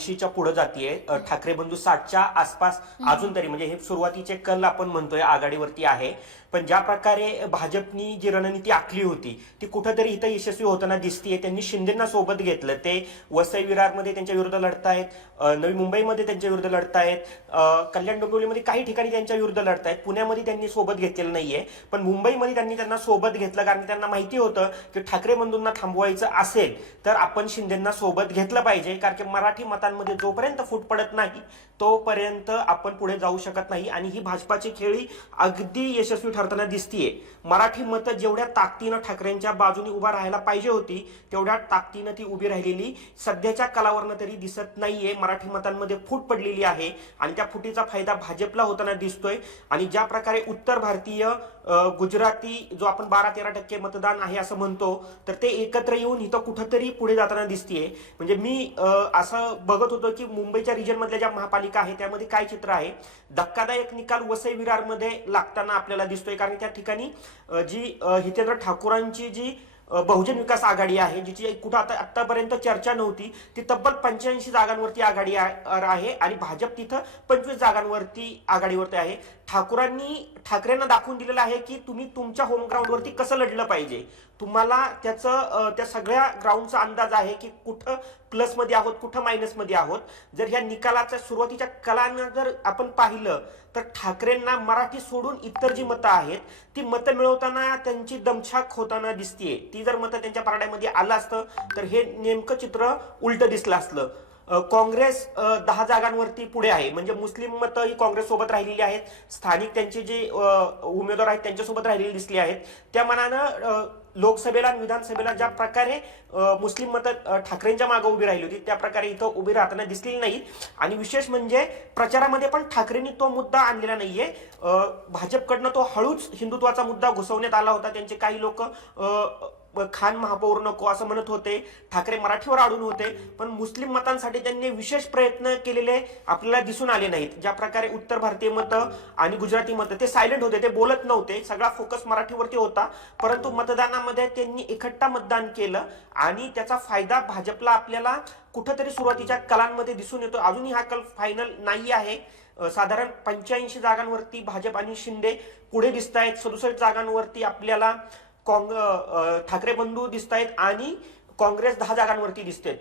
80च्या पुढे जातीये, ठाकरे बंधू 60च्या आसपास अजून तरी, म्हणजे हे सुरुवातीचे कल आपण म्हणतोय आघाडीवरती आहे. पण ज्या प्रकारे भाजपनी जी रणनीती आखली होती ती कुठंतरी इथं यशस्वी होताना दिसतीये. त्यांनी शिंदेना सोबत घेतलं, ते वसई विरारमध्ये त्यांच्या विरुद्ध लढतायत, नवी मुंबईमध्ये त्यांच्या विरुद्ध लढतायत, कल्याण डोंबिवलीमध्ये काही ठिकाणी त्यांच्या विरुद्ध लढतायत. पुण्यामध्ये त्यांनी सोबत घेतलेलं नाहीये, पण मुंबईमध्ये त्यांना सोबत घेतलं, कारण त्यांना माहिती होतं की ठाकरे बंधूंना थांबवायचं असेल तर आपण शिंदेना सोबत घेतलं पाहिजे, कारण की मराठी मतांमध्ये जोपर्यंत फूट पडत नाही तोपर्यंत आपण पुढे जाऊ शकत नाही. आणि ही भाजपाची खेळी अगदी यशस्वी ठरताना दिसतीये. मराठी मतं जेवढ्या ताकदीनं ठाकरेंच्या बाजूने उभा राहायला पाहिजे होती तेवढ्या ताकदीनं ती उभी राहिलेली सध्याच्या कालावरनं तरी दिसत नाहीये. मराठी मतांमध्ये फूट पडलेली आहे आणि त्या फुटीचा फायदा भाजपला होताना दिसतोय. आणि ज्या प्रकारे उत्तर भारतीय, गुजराती, जो आपण 12-13% मतदान आहे असं म्हणतो, तर ते एकत्र येऊन इथं कुठंतरी पुढे जाताना दिसतीये. म्हणजे मी असं बघत होतो की मुंबईच्या रिजन मधल्या ज्या महापालिका आहे त्यामध्ये काय चित्र आहे. धक्कादायक निकाल वसई विरारमध्ये लागताना आपल्याला दिसतोय, कारण त्या ठिकाणी जी हितेंद्र ठाकूरांची जी बहुजन विकास आघाडी आहे, जिची कुठं आतापर्यंत चर्चा नव्हती, ती तब्बल 85 जागांवरती आघाडी आहे आणि भाजप तिथं 25 जागांवरती आघाडीवरती आहे. ठाकरेंना दाखवून दिलेलं आहे की तुम्ही तुमच्या होम ग्राउंडवरती कसं लढलं पाहिजे. तुम्हाला त्या सगळ्या ग्राउंडचा अंदाज आहे की कुठं प्लस मध्ये आहोत, कुठं मायनस मध्ये आहोत. जर ह्या निकालाच्या सुरुवातीच्या कलांना जर आपण पाहिलं तर ठाकरेंना मराठी सोडून इतर जी मतं आहेत ती मतं मिळवताना त्यांची दमछाक होताना दिसतीये. ती जर मतं त्यांच्या पारड्यामध्ये आलं असतं तर हे नेमकं चित्र उलट दिसलं असलं. काँग्रेस 10 जागांवरती पुढे आहे, म्हणजे मुस्लिम मतं ही काँग्रेस सोबत राहिलेली आहेत. स्थानिक त्यांचे जे उमेदवार आहेत त्यांच्यासोबत राहिलेली दिसली आहेत. त्या मानानं लोकसभेला आणि विधानसभेला ज्या प्रकारे मुस्लिम मतं ठाकरेंच्या मागे उभी राहिली होती त्या प्रकारे इथं उभी राहताना दिसलेली नाही. आणि विशेष म्हणजे प्रचारामध्ये पण ठाकरेंनी तो मुद्दा आणलेला नाहीये. भाजपकडनं तो हळूच हिंदुत्वाचा मुद्दा घुसवण्यात आला होता. त्यांचे काही लोक खान महापौर नको असं म्हणत होते, ठाकरे मराठीवर अडून होते, पण मुस्लिम मतांसाठी त्यांनी विशेष प्रयत्न केलेले आपल्याला दिसून आले नाहीत. ज्या प्रकारे उत्तर भारतीय मतं आणि गुजराती मतं ते सायलेंट होते, ते बोलत नव्हते, सगळा फोकस मराठीवरती होता. परंतु मतदानामध्ये त्यांनी एकट्टा मतदान केलं आणि त्याचा फायदा भाजपला आपल्याला कुठंतरी सुरुवातीच्या कलांमध्ये दिसून येतो. अजूनही हा कल फायनल नाही आहे. साधारण 85 जागांवरती भाजप आणि शिंदे पुढे दिसत आहेत. 67 जागांवरती आपल्याला ठाकरे बंधू दिसत आहेत आणि काँग्रेस 10 जागांवरती दिसते.